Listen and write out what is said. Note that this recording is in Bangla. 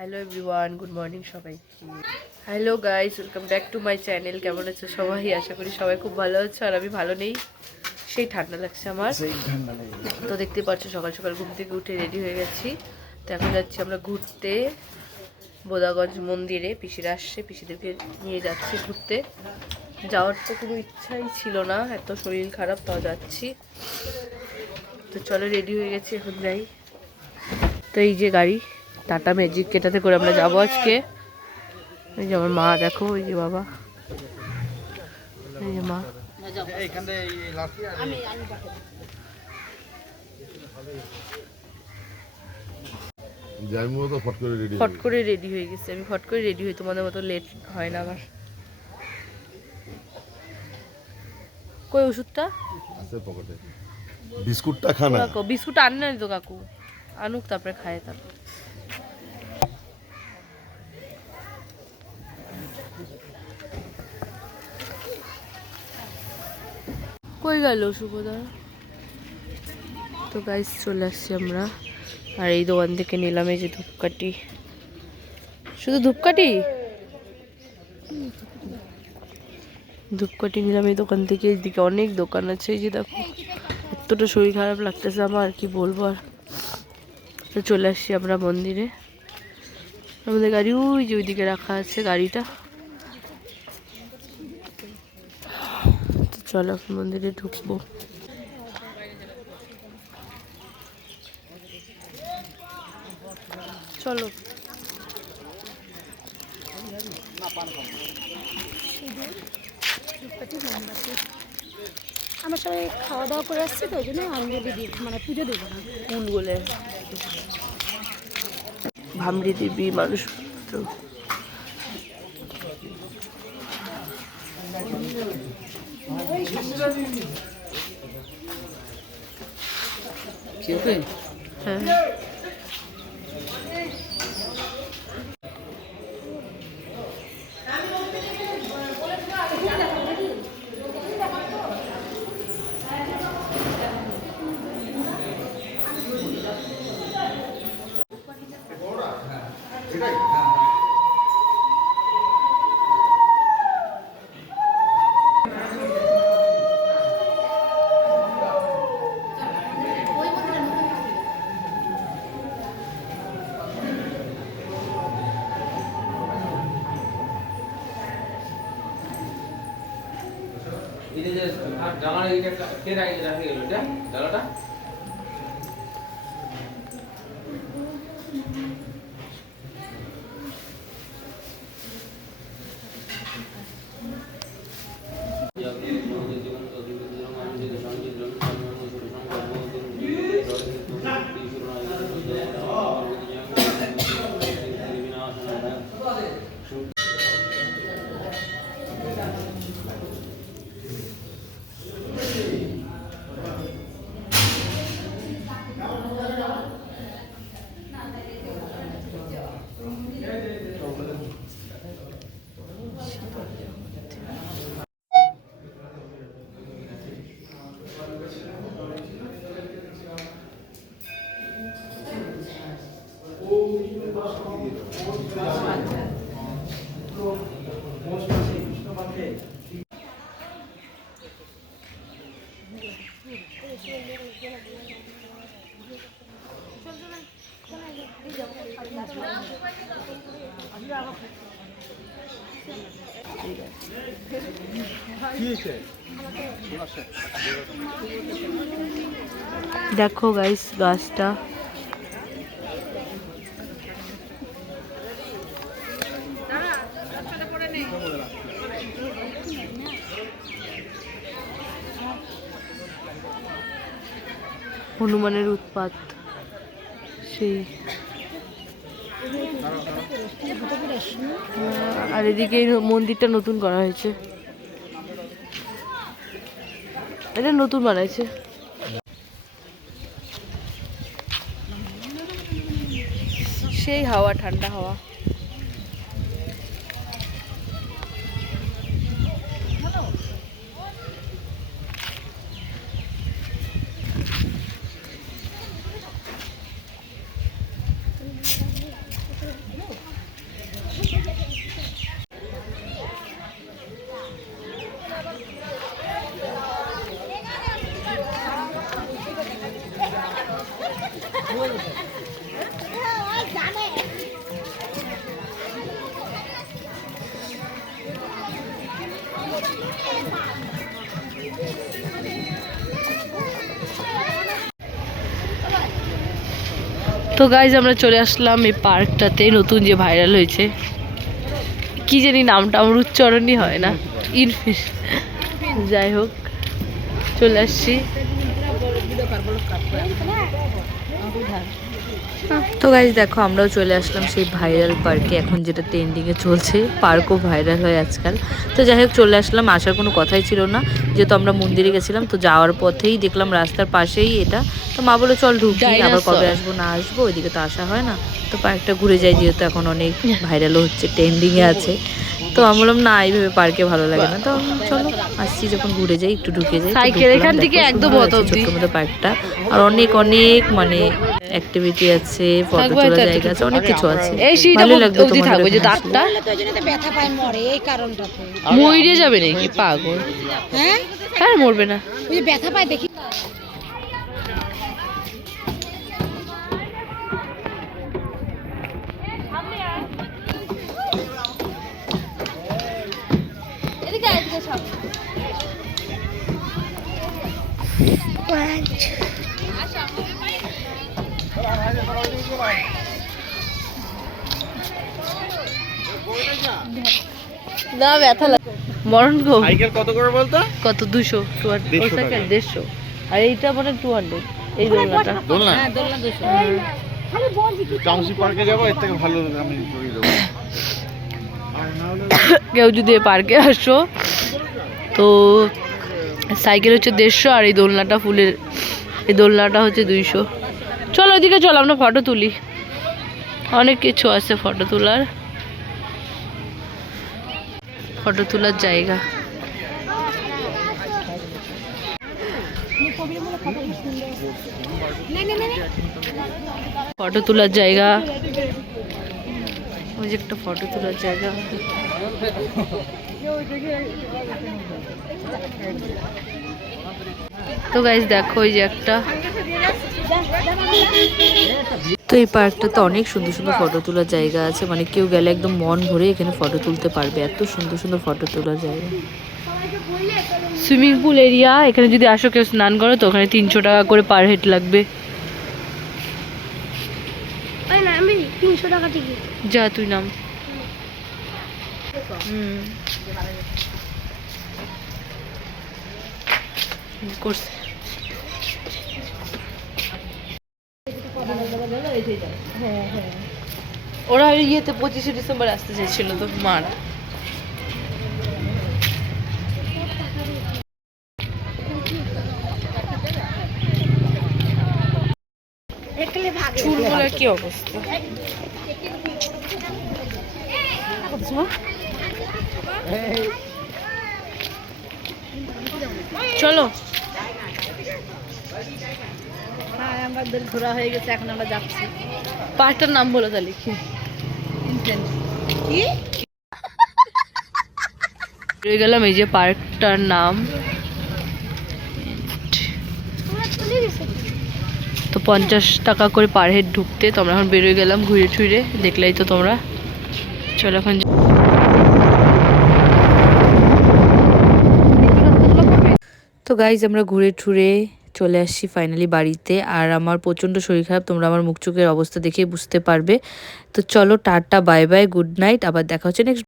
হ্যালো এভরিওয়ান গুড মর্নিং সবাই hello guys welcome back to my channel কেমন আছো সবাই? আশা করি সবাই খুব ভালো আছো আর আমি ভালো নেই। সেই ঠান্ডা লাগছে আমার। তো দেখতে পাচ্ছ সকাল সকাল ঘুম থেকে উঠে রেডি হয়ে গেছি। তো এখন যাচ্ছি আমরা ঘুরতে। বোদাগঞ্জ মন্দিরে। পিসিরা আসছে পিসিদেরকে নিয়ে যাচ্ছি ঘুরতে। যাওয়ার তো কোনো ইচ্ছাই ছিল না। এত শরীর খারাপ তাও যাচ্ছি। তো চলো রেডি হয়ে গেছি এখন যাই। তো এই যে গাড়ি। টাটা ম্যাজিক এটাতে করে আমরা যাব আজকে। এই যে আমার মা দেখো ওই যে বাবা। এই যে মা। ফট করে রেডি ফট করে রেডি হয়ে গেছে। আমি ফট করে রেডি হই তোমাদের মতো লেট হয় না আমার। কই ওষুধটা? আছে পকেটে বিস্কুটটা খানা বিস্কুট আন না তো কাকু। আনুক তারপরে খায় তারপর। কই গেল শুভদার তো গাইস চলে আসছি আমরা। আর এই দোকান থেকে নিলাম এই যে ধূপকাঠি। শুধু ধূপকাঠি? ধূপকাঠি নিলাম এই দোকান থেকে, এইদিকে অনেক দোকান আছে, এই যে দেখো। এতটা শরীর খারাপ লাগতেছে আমার কি বলব আর। তো চলে আসছি আমরা মন্দিরে। আমাদের গাড়ি, ওই যে ওইদিকে রাখা আছে গাড়িটা। চলো মন্দিরে ঢুকবো। চলো। আমরা সবাই খাওয়া দাওয়া করে আসছি তো ওই জন্য অঞ্জলি দিই মানে পুজো দেবো না। বলে ভামড়ি দেবী মানুষ তো। হ্যাঁ যে ডালার এইটা কে রাখে রাখে গেল এটা ডালাটা দেখো গাইস গাছটা। হনুমানের উৎপাত সেই। আর এদিকে মন্দিরটা নতুন করা হয়েছে। এটা নতুন বানাইছে। সেই হাওয়া ঠান্ডা হাওয়া। তো গাইজ আমরা চলে আসলাম এই পার্কটাতে নতুন যে ভাইরাল হয়েছে। কি জানি নামটা, আমার উচ্চারণই হয় না। ইনফিস যাই হোক, চলে আসছি। তো গাইজ দেখো আমরাও চলে আসলাম সেই ভাইরাল পার্কে এখন যেটা ট্রেন্ডিংয়ে চলছে পার্কও ভাইরাল হয় আজকাল। তো যাই হোক চলে আসলাম। আসার কোনো কথাই ছিল না। যেহেতু আমরা মন্দিরে গেছিলাম তো যাওয়ার পথেই দেখলাম রাস্তার পাশেই এটা। তো মা বলে চল ঢুকি আবার কবে আসব না আসব? ওইদিকে তো আসা হয় না। তো পার্কটা ঘুরে যাই যেহেতু এখন অনেক ভাইরালও হচ্ছে ট্রেন্ডিংয়ে আছে। তো আমি বললাম না এইভাবে পার্কে ভালো লাগে না। তো চলো আসছি। যখন ঘুরে যাই একটু ঢুকে যাই সাইকেল এখান থেকে একদম। ছোট্ট মতো পার্কটা আর অনেক অনেক মানে অ্যাক্টিভিটি আছে ফটো তোলার জায়গা আছে অনেক কিছু আছে। এই সিঁড়িটা লাগবে অবধি থাকবে যে দাঁতটা? ব্যথা পায় মরে এই কারণটাতে। মরে যাবে নাকি? পাগল হ্যাঁ আর মরবে না। ওই যে ব্যথা পায় দেখি না ব্যথা লাগে মরণ গো সাইকেল কত করে বলতো? কত দুশো টু হান্ড্রেড দেড়শো সাইকেল টাকা। দেড়শো। আর এইটা মানে টু হান্ড্রেড এই দোলনাটা। দোলনা? টাউনশিপ পার্কে যাব এর থেকে ভালো আমি করিয়ে দেবো। কেউ যদি পার্কে আসো তো সাইকেল হচ্ছে দেড়শো আর এই দোলনাটা ফুলের এই দোলনাটা হচ্ছে দুইশো। চলো ওইদিকে চলো, আমরা ফটো তুলি। অনেক কিছু আছে ফটো তোলার। ফটো তোলার জায়গা। ফটো তোলার জায়গা। ওই যে একটা ফটো তোলার জায়গা তো গাইজ দেখো ওই যে একটা। তো এই পার্কটাতে অনেক সুন্দর সুন্দর ফটো তোলার জায়গা আছে। মানে কেউ গেলে একদম মন ভরে এখানে ফটো তুলতে পারবে। এত সুন্দর সুন্দর ফটো তোলার জায়গা। সুইমিং পুল এরিয়া এখানে যদি আসো কেউ স্নান করো তো ওখানে তিনশো টাকা করে পার হেড লাগবে। তিনশো টাকা যা তুই নাম। হুম। করছে। ওরা ওই ইয়েতে পঁচিশে ডিসেম্বর আসতে চাইছিল তো মার। চুলগুলোর কি অবস্থা? চলো। হ্যাঁ আমাদের ঘোরা হয়ে গেছে এখন আমরা যাচ্ছি। পার্কটার নাম বলো তাহলে কি? রয়ে গেলাম এই যে পার্কটার নাম। তো পঞ্চাশ টাকা করে পার হেড ঢুকতে তোমরা এখন বেরোয় গেলাম ঘুরে টুরে দেখলেই তো তোমরা। চলো এখন তো গাইজ আমরা ঘুরে ঠুরে চলে আসছি ফাইনালি বাড়িতে। আর আমার প্রচণ্ড শরীর খারাপ, তোমরা আমার মুখ চোখের অবস্থা দেখে বুঝতে পারবে। তো চলো tata bye bye good night আবার দেখা হচ্ছে নেক্সট